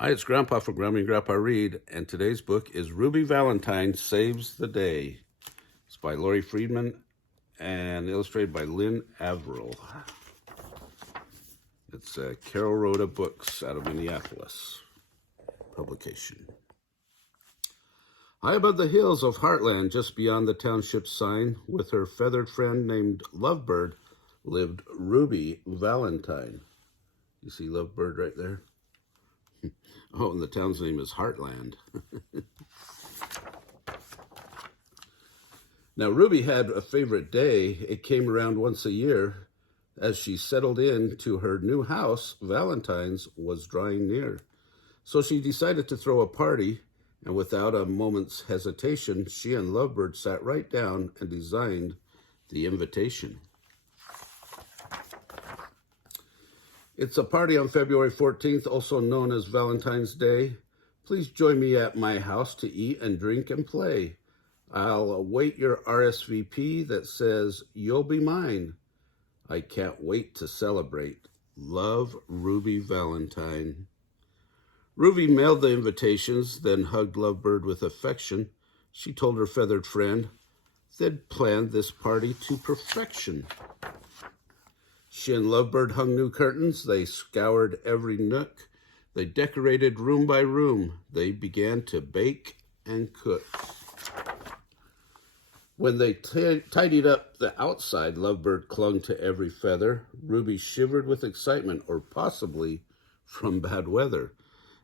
Hi, it's Grandpa from Grammy and Grandpa Read, and today's book is Ruby Valentine Saves the Day. It's by Lori Friedman and illustrated by Lynn Avril. It's Carol Rhoda Books out of Minneapolis publication. High above the hills of Heartland, just beyond the township sign, with her feathered friend named Lovebird, lived Ruby Valentine. You see Lovebird right there? Oh, and the town's name is Heartland. Now, Ruby had a favorite day. It came around once a year. As she settled in to her new house, Valentine's was drawing near. So she decided to throw a party, and without a moment's hesitation, she and Lovebird sat right down and designed the invitation. It's a party on February 14th, also known as Valentine's Day. Please join me at my house to eat and drink and play. I'll await your RSVP that says, "You'll be mine." I can't wait to celebrate. Love, Ruby Valentine. Ruby mailed the invitations, then hugged Lovebird with affection. She told her feathered friend they'd planned this party to perfection. She and Lovebird hung new curtains. They scoured every nook. They decorated room by room. They began to bake and cook. When they tidied up the outside, Lovebird clung to every feather. Ruby shivered with excitement, or possibly from bad weather.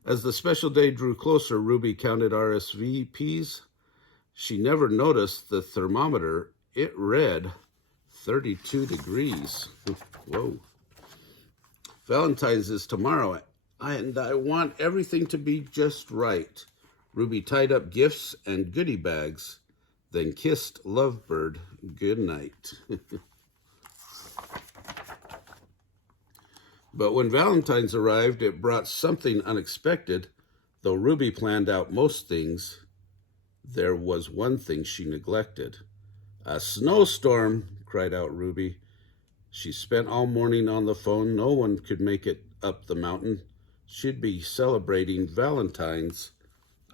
As the special day drew closer, Ruby counted RSVPs. She never noticed the thermometer. It read 32 degrees. Whoa. Valentine's is tomorrow, and I want everything to be just right. Ruby tied up gifts and goodie bags, then kissed Lovebird goodnight. But when Valentine's arrived, it brought something unexpected. Though Ruby planned out most things, there was one thing she neglected. "A snowstorm," cried out Ruby. She spent all morning on the phone. No one could make it up the mountain. She'd be celebrating Valentine's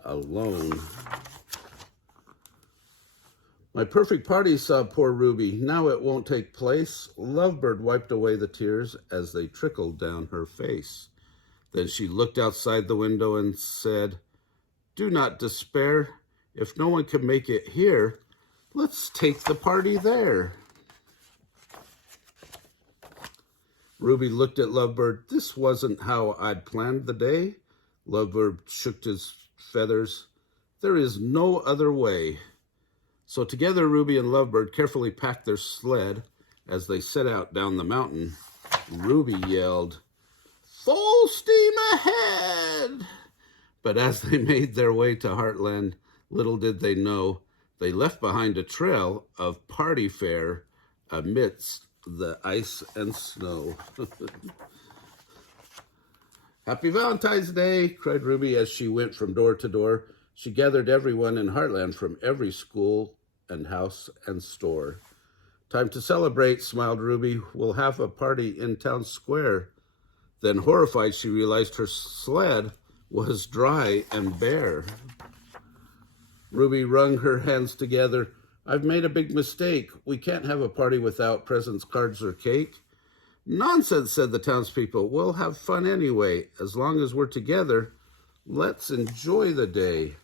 alone. "My perfect party," sobbed poor Ruby. "Now it won't take place." Lovebird wiped away the tears as they trickled down her face. Then she looked outside the window and said, "Do not despair. If no one can make it here, let's take the party there." Ruby looked at Lovebird. "This wasn't how I'd planned the day." Lovebird shook his feathers. "There is no other way." So together, Ruby and Lovebird carefully packed their sled. As they set out down the mountain, Ruby yelled, "Full steam ahead!" But as they made their way to Heartland, little did they know, they left behind a trail of party fare amidst the ice and snow. "Happy Valentine's Day," cried Ruby as she went from door to door. She gathered everyone in Heartland from every school and house and store. "Time to celebrate," smiled Ruby. "We'll have a party in town square." Then, horrified, she realized her sled was dry and bare. Ruby wrung her hands together. "I've made a big mistake. We can't have a party without presents, cards, or cake." "Nonsense," said the townspeople. "We'll have fun anyway. As long as we're together, let's enjoy the day."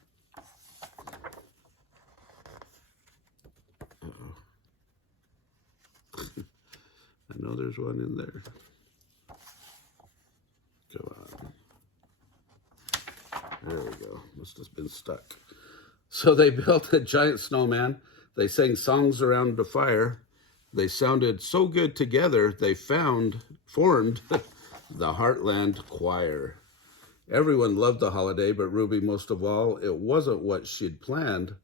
I know there's one in there. Go on. There we go. Must have been stuck. So they built a giant snowman. They sang songs around the fire. They sounded so good together, they formed the Heartland Choir. Everyone loved the holiday, but Ruby most of all. It wasn't what she'd planned,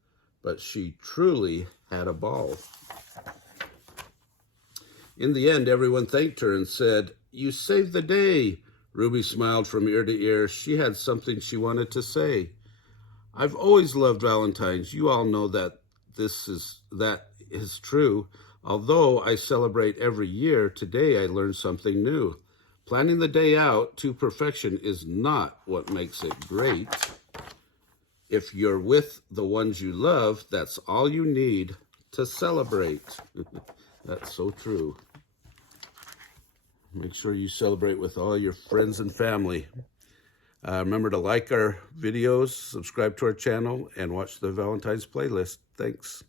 but she truly had a ball. In the end, everyone thanked her and said, "You saved the day." Ruby smiled from ear to ear. She had something she wanted to say. "I've always loved Valentine's. You all know that is true. Although I celebrate every year, today I learned something new. Planning the day out to perfection is not what makes it great. If you're with the ones you love, that's all you need to celebrate. That's so true. Make sure you celebrate with all your friends and family. Remember to like our videos, subscribe to our channel, and watch the Valentine's playlist. Thanks.